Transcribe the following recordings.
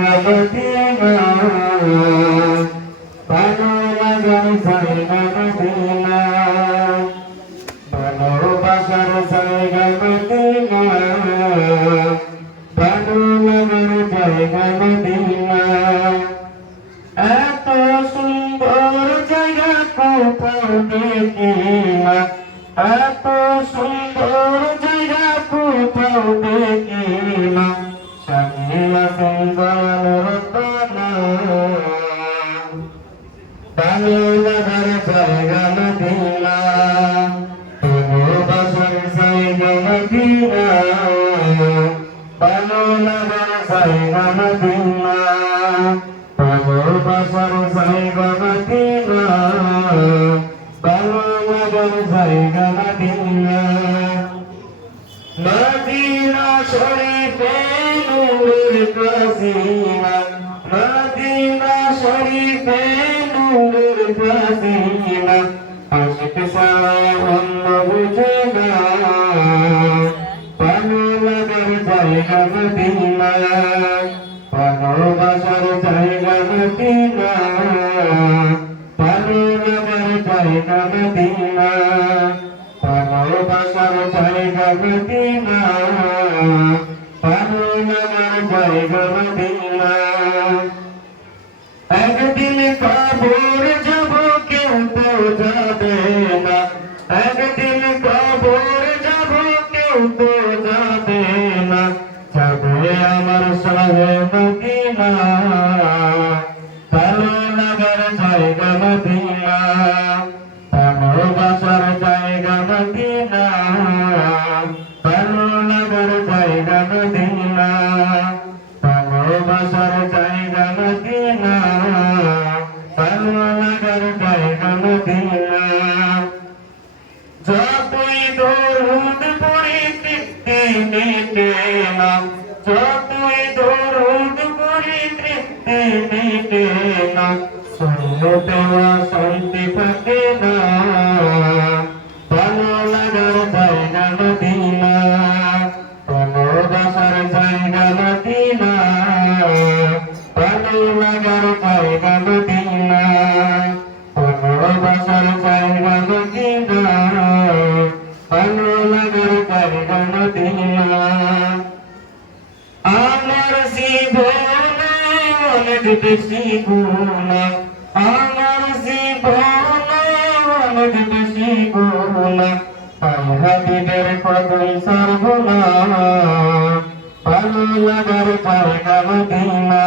Medina ভালো লাগার জায়গা মদিনা ভালোবাসার জায়গা মদিনা ভালো লাগার জায়গা মদিনা এত সুন্দর জায়গা কোথাও দেখি না এত সুন্দর জায়গা কোথাও দেখি না সামিয়া সুন্দর রতনা ভালো লাগার জায়গা মদিনা ভালোবাসার জায়গা মদিনা ভালো লাগার জায়গা মদিনা ভালোবাসার জায়গা মদিনা ভালো লাগার জায়গা মদিনা মদিনা শরীফে নূরের কাসিনা মদিনা শরীফে নূরের কাসিনা আশিক সারা অন্য বুঝে না ভালো লাগার জায়গা মদিনা ভালোবাসার জায়গা মদিনা ভালো লাগার জায়গা মদিনা ভালোবাসার জায়গা মদিনা ভালো লাগার জায়গা মদিনা একদিন কবর যাব কেউ তো যাবে না একদিন কবর যাব কেউ তো যাবে না যাবে আমার সঙ্গে মদিনা ভালো লাগার জায়গা মদিনা ভালোবাসার জায়গা মদিনা ভালো লাগার জায়গা মদিনা ভালোবাসার জায়গা মদিনা ভালো লাগার জায়গা মদিনা যতই দরুদ পড়ি তৃপ্তি মিটে না যতই দরুদ পড়ি তৃপ্তি মিটে না সুন্নতেও শান্তি থাকে না ভালো লাগার জায়গা মদিনা ভালোবাসার জায়গা মদিনা ভালো লাগার জায়গা মদিনা ভালোবাসার জায়গা মদিনা ভালো লাগার জায়গা মদিনা আমার জীবনে অনেক বেশি গুণা আমার জীবনে অনেক বেশি গুণা হাবিবের কদম সর্বনা ভালো লাগার জায়গা মদিনা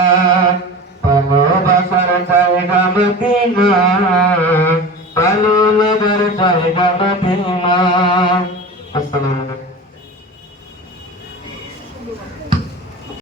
ভালোবাসার জায়গা মদিনা ভালো লাগার জায়গা মদিনা। আসসালামু আলাইকুম।